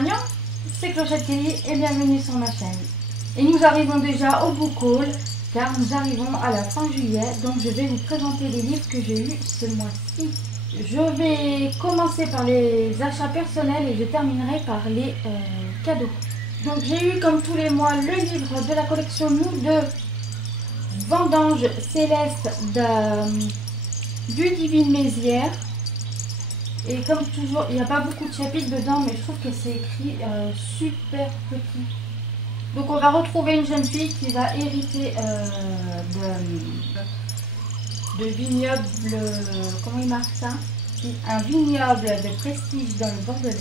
Agnan, c'est Clochette Kelly et bienvenue sur ma chaîne. Et nous arrivons déjà au book haul car nous arrivons à la fin juillet, donc je vais vous présenter les livres que j'ai eus ce mois-ci. Je vais commencer par les achats personnels et je terminerai par les cadeaux. Donc j'ai eu comme tous les mois le livre de la collection Nous de Vendange Céleste du Divine Mézières. Et comme toujours, il n'y a pas beaucoup de chapitres dedans, mais je trouve que c'est écrit super petit. Donc on va retrouver une jeune fille qui va hériter de vignoble, comment il marque ça? Un vignoble de prestige dans le Bordelais.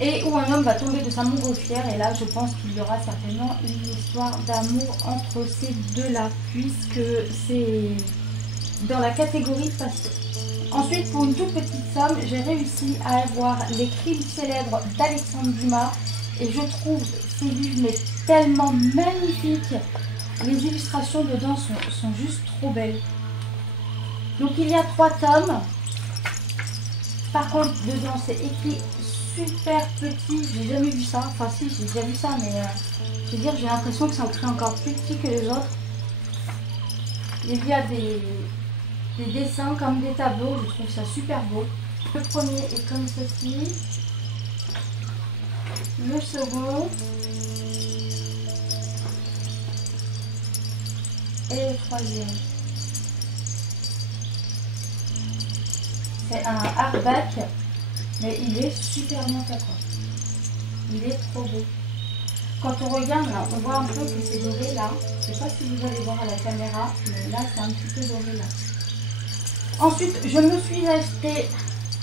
Et où un homme va tomber de sa montgolfière, et là je pense qu'il y aura certainement une histoire d'amour entre ces deux-là, puisque c'est dans la catégorie passion. Ensuite, pour une toute petite somme, j'ai réussi à avoir les crimes célèbres d'Alexandre Dumas, et je trouve ces livres mais tellement magnifiques. Les illustrations dedans sont juste trop belles. Donc il y a 3 tomes. Par contre, dedans c'est écrit super petit. J'ai jamais vu ça. Enfin si, j'ai déjà vu ça, mais je veux dire, j'ai l'impression que c'est écrit encore plus petit que les autres. Il y a des dessins comme des tableaux. Je trouve ça super beau. Le premier est comme ceci. Le second. Et le troisième. C'est un hardback, mais il est super bien fait quoi. Il est trop beau. Quand on regarde là, on voit un peu que c'est doré là. Je ne sais pas si vous allez voir à la caméra, mais là c'est un petit peu doré là. Ensuite, je me suis acheté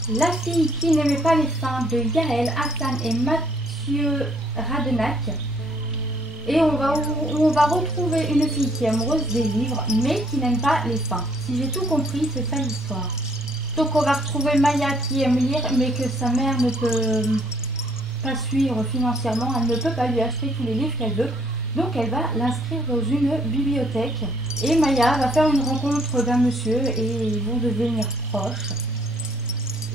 La fille qui n'aimait pas les fins de Gaël Hassan et Mathieu Radenac. Et on va retrouver une fille qui est amoureuse des livres, mais qui n'aime pas les fins. Si j'ai tout compris, c'est ça l'histoire. Donc on va retrouver Maya qui aime lire, mais que sa mère ne peut pas suivre financièrement. Elle ne peut pas lui acheter tous les livres qu'elle veut. Donc elle va l'inscrire dans une bibliothèque. Et Maya va faire une rencontre d'un monsieur et ils vont devenir proches.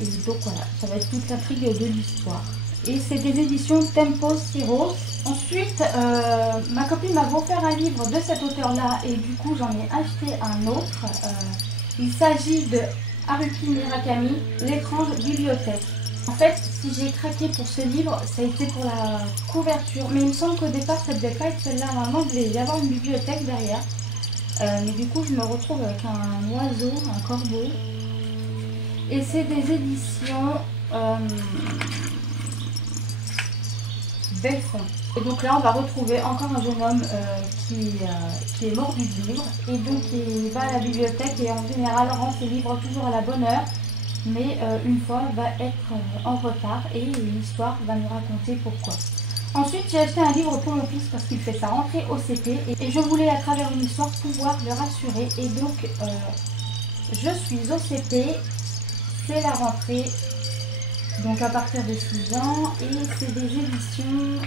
Et donc voilà, ça va être toute l'intrigue de l'histoire. Et c'est des éditions Tempo Syros. Ensuite, ma copine m'a offert un livre de cet auteur-là et du coup j'en ai acheté un autre. Il s'agit de Haruki Murakami, L'étrange bibliothèque. En fait, si j'ai craqué pour ce livre, ça a été pour la couverture. Mais il me semble qu'au départ, ça ne devait pas être celle-là. Normalement, il devait y avoir une bibliothèque derrière. Mais du coup, je me retrouve avec un oiseau, un corbeau. Et c'est des éditions Belfond. Et donc là, on va retrouver encore un jeune homme qui est mort du livre. Et donc, il va à la bibliothèque et en général rend ses livres toujours à la bonne heure. Mais une fois, va être en retard et l'histoire va nous raconter pourquoi. Ensuite, j'ai acheté un livre pour mon fils parce qu'il fait sa rentrée au CP. Et je voulais, à travers une histoire, pouvoir le rassurer. Et donc, je suis au CP. C'est la rentrée. Donc à partir de 6 ans, et c'est des éditions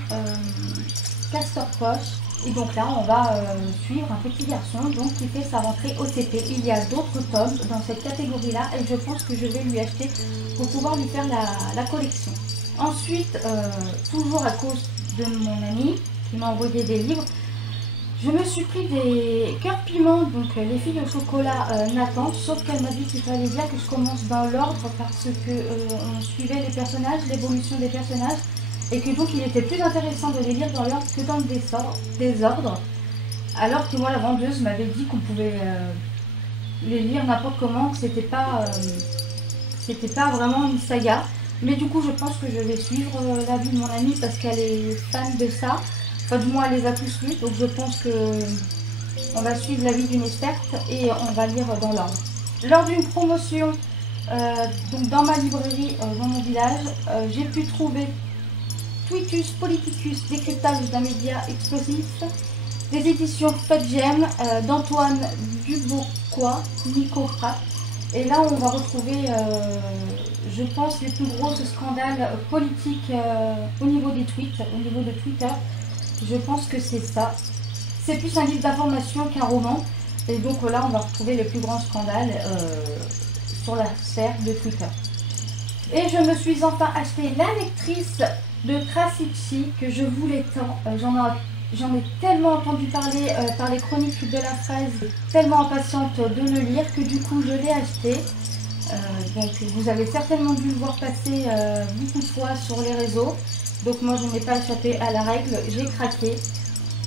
Castor Poche. Et donc là, on va suivre un petit garçon donc, qui fait sa rentrée au CP. Il y a d'autres tomes dans cette catégorie-là et je pense que je vais lui acheter pour pouvoir lui faire la collection. Ensuite, toujours à cause de mon ami qui m'a envoyé des livres, je me suis pris des cœurs piments, donc les filles au chocolat Nathan, sauf qu'elle m'a dit qu'il fallait bien que je commence dans l'ordre parce que on suivait les personnages, l'évolution des personnages, et que donc il était plus intéressant de les lire dans l'ordre que dans le désordre. Alors que moi la vendeuse m'avait dit qu'on pouvait les lire n'importe comment, que c'était pas vraiment une saga. Mais du coup je pense que je vais suivre l'avis de mon amie parce qu'elle est fan de ça. Enfin, du moins, elle les a tous lus, donc je pense qu'on va suivre l'avis d'une experte et on va lire dans l'ordre. Lors d'une promotion, donc dans ma librairie, dans mon village, j'ai pu trouver Tweetus Politicus, décryptage d'un média explosif, des éditions Fedgem d'Antoine Dubourgois, Nico Pratt. Et là, on va retrouver, je pense, les plus gros scandales politiques au niveau des tweets, au niveau de Twitter. Je pense que c'est ça. C'est plus un livre d'information qu'un roman. Et donc là, on va retrouver les plus grands scandales sur la sphère de Twitter. Et je me suis enfin acheté la lectrice de Krasici que je voulais tant. J'en ai tellement entendu parler par les chroniques de la fraise, tellement impatiente de le lire que du coup je l'ai acheté. Donc vous avez certainement dû le voir passer beaucoup de fois sur les réseaux. Donc moi je n'ai pas échappé à la règle, j'ai craqué.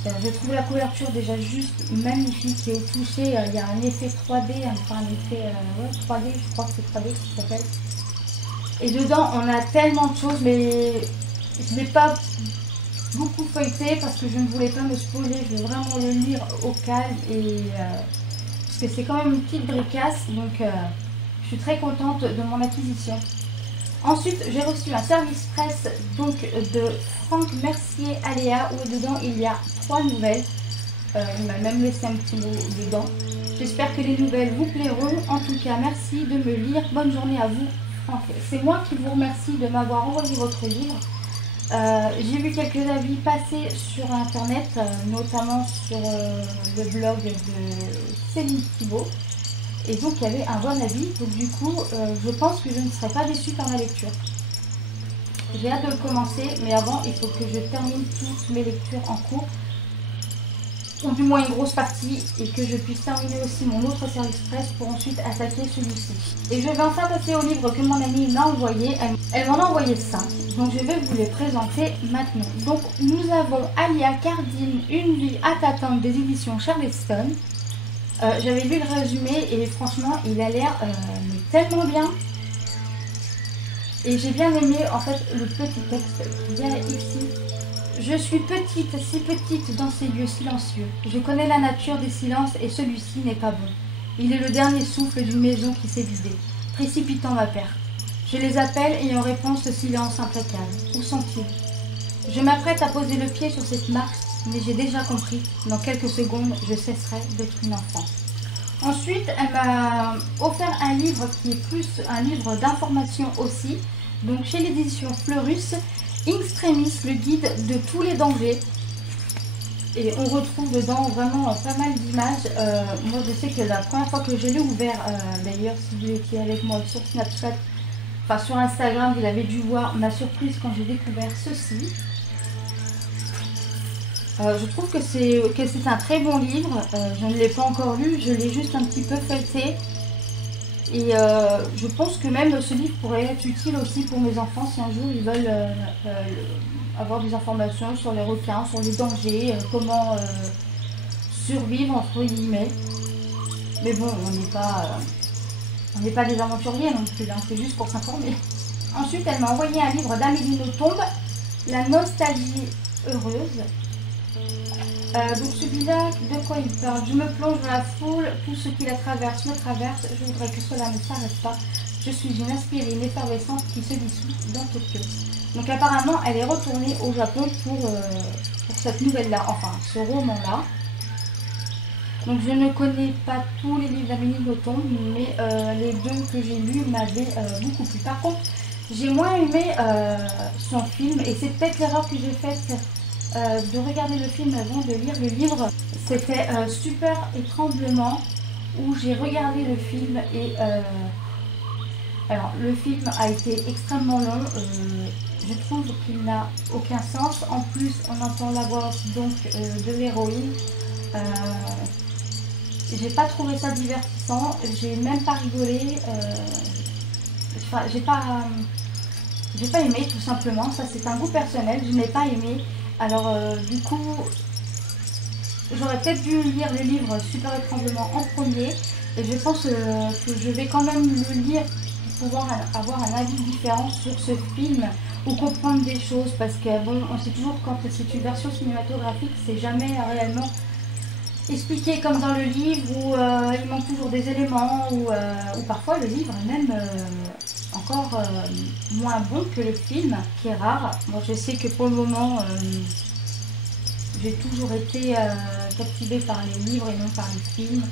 Je trouve la couverture déjà juste magnifique et au toucher il y a un effet 3D, enfin un effet 3D, je crois que c'est 3D qui s'appelle. Et dedans on a tellement de choses, mais je n'ai pas beaucoup feuilleté parce que je ne voulais pas me spoiler, je veux vraiment le lire au calme et parce que c'est quand même une petite bricasse, donc je suis très contente de mon acquisition. Ensuite, j'ai reçu un service presse donc de Franck Mercier Aléa où dedans il y a 3 nouvelles. Il m'a même laissé un petit mot dedans. J'espère que les nouvelles vous plairont. En tout cas, merci de me lire. Bonne journée à vous, Franck. C'est moi qui vous remercie de m'avoir envoyé votre livre. J'ai vu quelques avis passer sur internet, notamment sur le blog de Céline Thibault. Et donc il y avait un bon avis, donc du coup je pense que je ne serai pas déçue par ma lecture. J'ai hâte de le commencer, mais avant il faut que je termine toutes mes lectures en cours, ou du moins une grosse partie, et que je puisse terminer aussi mon autre service presse pour ensuite attaquer celui-ci. Et je vais enfin passer au livre que mon amie m'a envoyé, elle m'en a envoyé 5, donc je vais vous les présenter maintenant. Donc nous avons Alia Cardine, Une vie à t'attendre des éditions Charleston. J'avais lu le résumé et franchement il a l'air tellement bien. Et j'ai bien aimé en fait le petit texte qu'il y a ici. Je suis petite, si petite dans ces lieux silencieux. Je connais la nature des silences et celui-ci n'est pas bon. Il est le dernier souffle d'une maison qui s'est vidée, précipitant ma perte. Je les appelle et en réponse le silence implacable. Où sont-ils? Je m'apprête à poser le pied sur cette marche, mais j'ai déjà compris, dans quelques secondes, je cesserai d'être une enfant. Ensuite, elle m'a offert un livre qui est plus un livre d'information aussi, donc chez l'édition Fleurus, Extremis, le guide de tous les dangers. Et on retrouve dedans vraiment pas mal d'images. Moi, je sais que la première fois que je l'ai ouvert, d'ailleurs, si vous étiez avec moi sur Snapchat, enfin sur Instagram, vous avez dû voir ma surprise quand j'ai découvert ceci. Je trouve que c'est un très bon livre. Je ne l'ai pas encore lu, je l'ai juste un petit peu feuilleté. Et je pense que même ce livre pourrait être utile aussi pour mes enfants si un jour ils veulent avoir des informations sur les requins, sur les dangers, comment survivre entre guillemets. Mais bon, on n'est pas des aventuriers non plus, hein, c'est juste pour s'informer. Ensuite, elle m'a envoyé un livre d'Amélie Nothomb, La nostalgie heureuse. Donc celui-là, de quoi il parle? Je me plonge dans la foule, tout ce qui la traverse me traverse, je voudrais que cela ne s'arrête pas. Je suis une aspirine effervescente qui se dissout dans Tokyo. Donc apparemment, elle est retournée au Japon pour cette nouvelle-là, enfin ce roman-là. Donc je ne connais pas tous les livres d'Amélie Nothomb, mais les deux que j'ai lus m'avaient beaucoup plu. Par contre, j'ai moins aimé son film, et c'est peut-être l'erreur que j'ai faite de regarder le film avant de lire le livre. C'était Stupeur et tremblement, où j'ai regardé le film et alors le film a été extrêmement long. Je trouve qu'il n'a aucun sens. En plus, on entend la voix donc de l'héroïne. J'ai pas trouvé ça divertissant. J'ai même pas rigolé. Enfin, j'ai pas aimé tout simplement. Ça, c'est un goût personnel. Je n'ai pas aimé. Alors du coup, j'aurais peut-être dû lire le livre Stupeur et tremblement en premier, et je pense que je vais quand même le lire pour pouvoir avoir un avis différent sur ce film ou comprendre des choses, parce que bon, on sait toujours quand c'est une version cinématographique, c'est jamais réellement expliqué comme dans le livre, où il manque toujours des éléments, ou parfois le livre est même encore moins bon que le film, qui est rare. Moi je sais que pour le moment j'ai toujours été captivée par les livres et non par les films,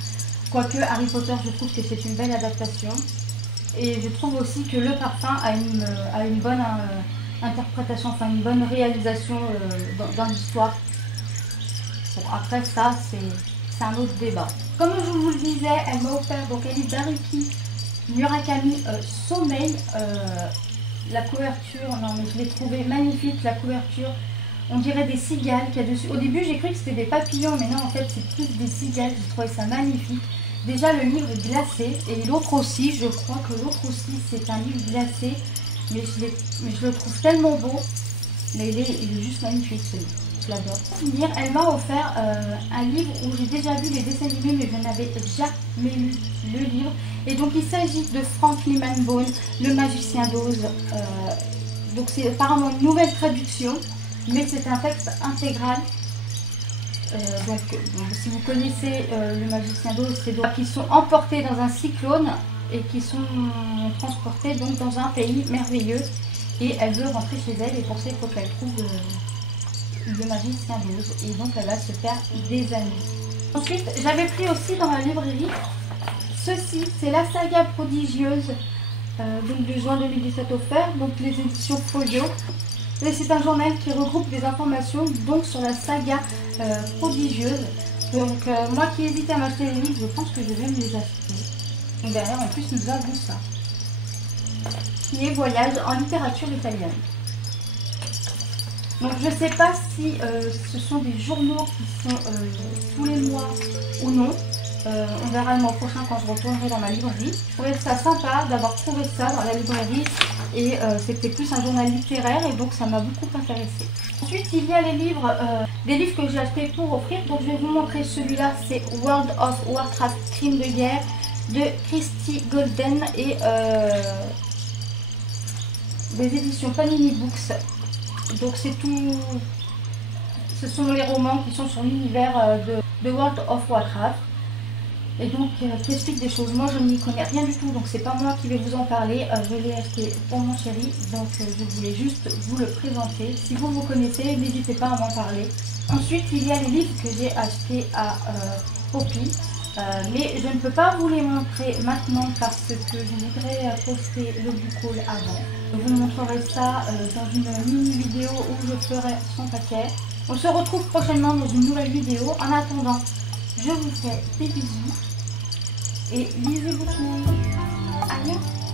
quoique Harry Potter, je trouve que c'est une belle adaptation, et je trouve aussi que Le Parfum a une bonne interprétation, enfin une bonne réalisation dans l'histoire. Bon, après ça c'est un autre débat. Comme je vous le disais, elle m'a offert donc un livre d'Haruki Murakami, Sommeil. La couverture, non mais je l'ai trouvé magnifique, la couverture. On dirait des cigales qu'il y a dessus. Au début j'ai cru que c'était des papillons, mais non en fait c'est plus des cigales. J'ai trouvé ça magnifique. Déjà le livre est glacé et l'autre aussi, je crois que l'autre aussi c'est un livre glacé. Mais je le trouve tellement beau. Mais il est juste magnifique ce livre. Je l'adore. Pour finir, elle m'a offert un livre où j'ai déjà vu les dessins animés mais je n'avais jamais lu le livre. Et donc il s'agit de Franklin Manbone, le magicien d'Oz. Donc c'est apparemment une nouvelle traduction, mais c'est un texte intégral. Donc si vous connaissez le magicien d'Oz, c'est donc qu'ils sont emportés dans un cyclone et qui sont transportés donc dans un pays merveilleux. Et elle veut rentrer chez elle et pour ça il faut qu'elle trouve le magicien d'Oz. Et donc elle va se faire des amis. Ensuite j'avais pris aussi dans la librairie ceci, c'est la saga prodigieuse donc de juin 2017 offert, donc les éditions Folio. Et c'est un journal qui regroupe des informations donc sur la saga prodigieuse. Donc moi qui hésitais à m'acheter les livres, je pense que je vais me les acheter. Et derrière en plus nous avons ça, qui est Voyage en littérature italienne. Donc je ne sais pas si ce sont des journaux qui sont tous les mois ou non. On verra le mois prochain quand je retournerai dans ma librairie. Je trouvais ça sympa d'avoir trouvé ça dans la librairie et c'était plus un journal littéraire et donc ça m'a beaucoup intéressée. Ensuite il y a les livres, des livres que j'ai achetés pour offrir. Donc je vais vous montrer celui-là, c'est World of Warcraft Crime de guerre de Christie Golden et des éditions Panini Books. Donc c'est tout, ce sont les romans qui sont sur l'univers de World of Warcraft. Et donc qui explique des choses. Moi je n'y connais rien du tout, donc c'est pas moi qui vais vous en parler. Je l'ai acheté pour mon chéri, donc je voulais juste vous le présenter. Si vous connaissez, n'hésitez pas à m'en parler. Ensuite il y a les livres que j'ai achetés à Poppy. Mais je ne peux pas vous les montrer maintenant parce que je voudrais poster le book haul avant. Je vous montrerai ça dans une mini vidéo où je ferai son paquet. On se retrouve prochainement dans une nouvelle vidéo. En attendant, je vous fais des bisous et lisez beaucoup. À bientôt.